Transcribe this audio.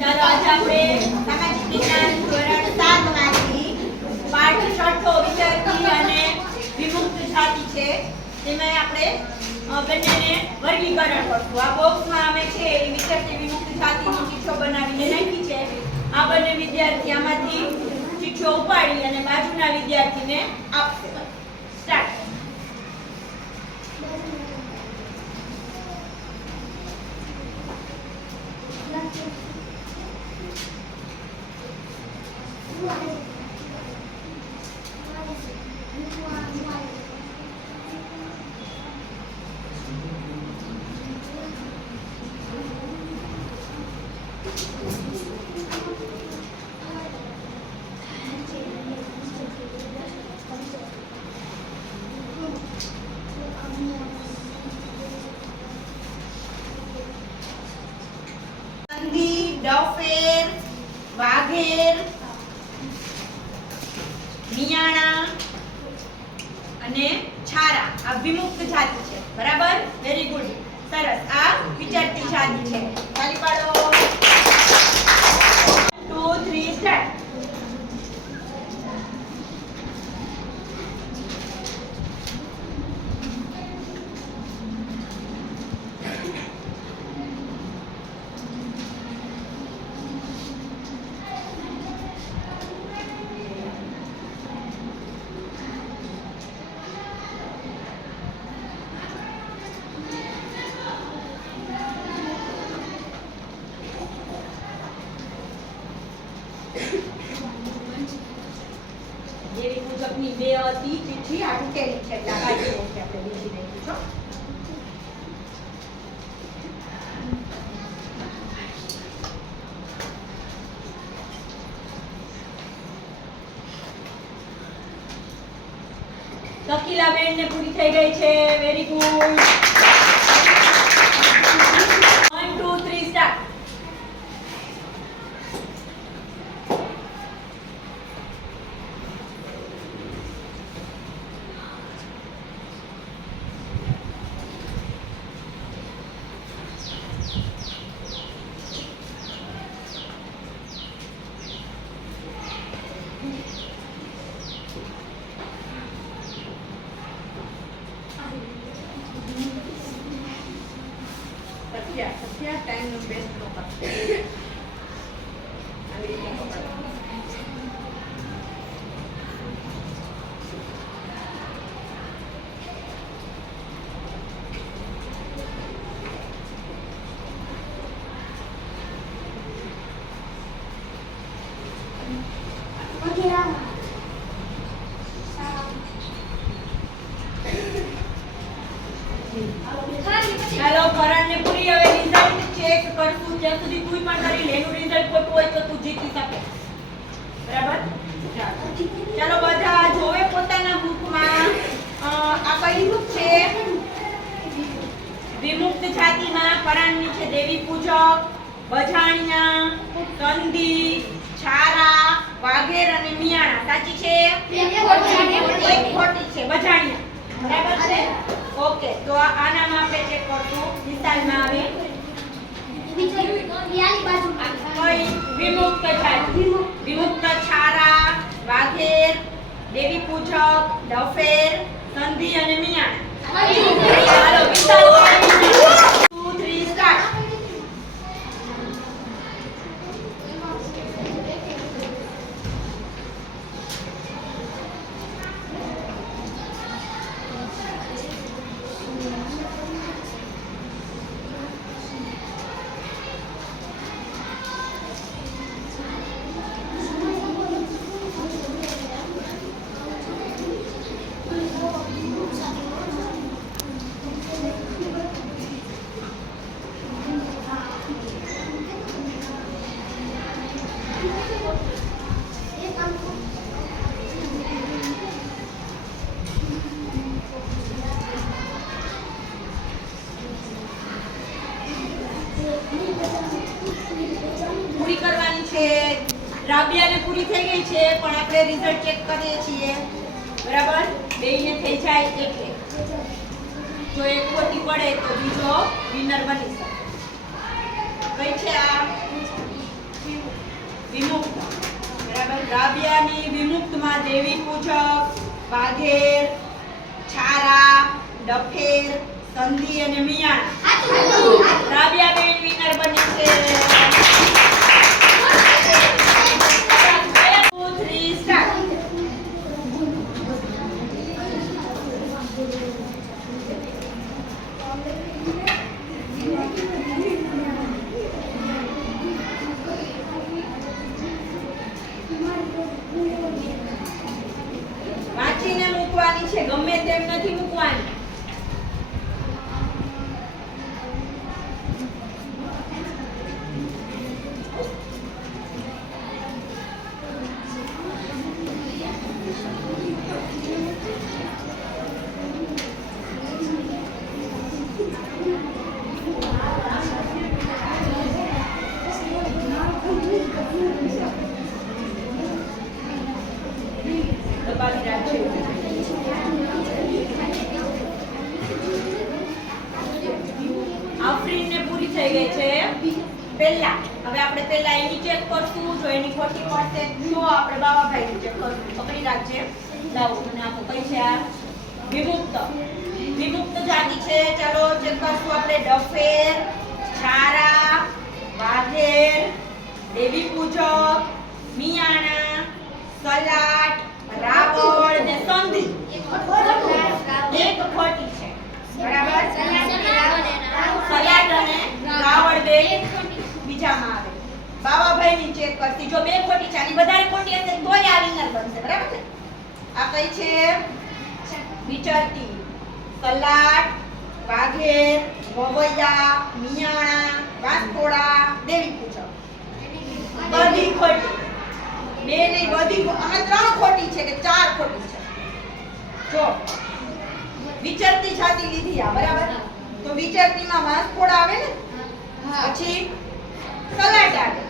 ચાલો આજે આપણે સામાજિક વિજ્ઞાન ધોરણ 7 માંથી પાઠ 6 વિદ્યાર્થી અને વિમુક્ત જાતિ છે તેમાં આપણે બંનેને વર્ગીકરણ કરશું. આ બોક્સમાં અમે છે એ વિદ્યાર્થી વિમુક્ત જાતિની ચિઠ્ઠીઓ બનાવીને નાખી છે. આ બંને વિદ્યાર્થી આમાંથી ચિઠ્ઠીઓ ઉપાડી અને બાજુના વિદ્યાર્થીને આપશે. સ્ટાર્ટ. ડફેર, વાઘેર, મિયાણા અને છારા આ વિમુક્ત જાતિ છે. બરાબર? વેરી ગુડ, સરસ. આ વિચરતી જાતિ છે. તાળી પાડો. 1 2 3 સ્ટાર્ટ. જેવી મુજબની બે હતી ચિઠ્ઠી આ તૂટેલી છે એટલે આ બાજુ છે આપણે બીજી નાખી છો. શકીલા બેન ને પૂરી થઈ ગઈ છે. Very good. 1 2 3 start. Satya time નો બેસ્ટ નો કરતો આવી રીતે ચાલો કરણ ને પૂરી હવે રિઝલ્ટ ચેક કરશું. જ્યાં સુધી કોઈ પણ કરી લે એનું રિઝલ્ટ ખોટું હોય તો તું જીતી શકે. બરાબર? ચાલો બધા જોવે પોતાના બુકમાં. આ કઈ બુક છે? વિમુક્ત જાતિમાં કરણની છે દેવી પૂજક, બજાણિયા, સંધી, છારા, વાઘેર અને મિયાણા. સાચી છે? એક ખોટી છે. બજાણિયા. બરાબર છે? ઓકે, તો આનામાં આપણે ચેક કરશું. નિશાનમાં આવે કઈ વિમુક્ત જાતિ. વિમુક્ત છારા, વાઘેર, દેવી પૂજક, ડફેર, સંધી અને મિયાણા. ચાલો વિશાલ 2 3 સ્ટાર્ટ. રાબિયાને પૂરી થઈ ગઈ છે પણ આપણે રિઝલ્ટ ચેક કરીએ છીએ બરાબર બેયને થઈ જાય એક જો એક ખોટી પડે તો બીજો વિનર બની શકે કઈ છે આ વિમુક્ત બરાબર. રાબિયાની વિમુક્તમાં દેવી પૂજક, વાઘેર, છારા, ડફેર, સંધિ અને મિયાણા. રાબિયા બેન વિનર બને છે. 2 3 સ્ટાર્ટ. વાંચીને મૂકવાની છે, ગમે તેમ નથી મૂકવાની. દબાવી રાખજો. આફરીનને પૂરી થઈ ગઈ છે. પહેલા હવે આપણે પહેલા એની ચેક કરશું. જો એની ખોટી પડશે તો આપણે બાવાભાઈની ચેક કરશું. પકડી રાખજે. લાવો મને આપો. કઈ છે આ? વિમુક્ત. વિમુક્ત જાતિ છે. ચાલો ચેક કરશું આપણે. ડફેર, છારા, વાઘેર, દેવી પૂજક, મિયાણા, સલાટ, રાવળ ને સંધિ. એક ખોટી છે. બરાબર. સલાટ અને રાવળ બે બીજામાં આવે. બાવાભાઈની ચેક કરતી. જો બે ખોટી છે, આની વધારે ખોટી હશે તોય આ વિનર બનશે. બરાબર છે. આ કઈ છે? વિચરતી, સલાટ, વાઘેર, વવૈયા, મિયાણા, વાંસકોડા, દેવી પૂજક. બધી ખોટી. બે નહીં, બધી અમે 3 ખોટી છે કે 4 ખોટી છે. જો વિચરતી જાતિ લીધી આ. બરાબર. તો વિચરતીમાં વાંસકોડા આવે ને, પછી સલાટ આવે.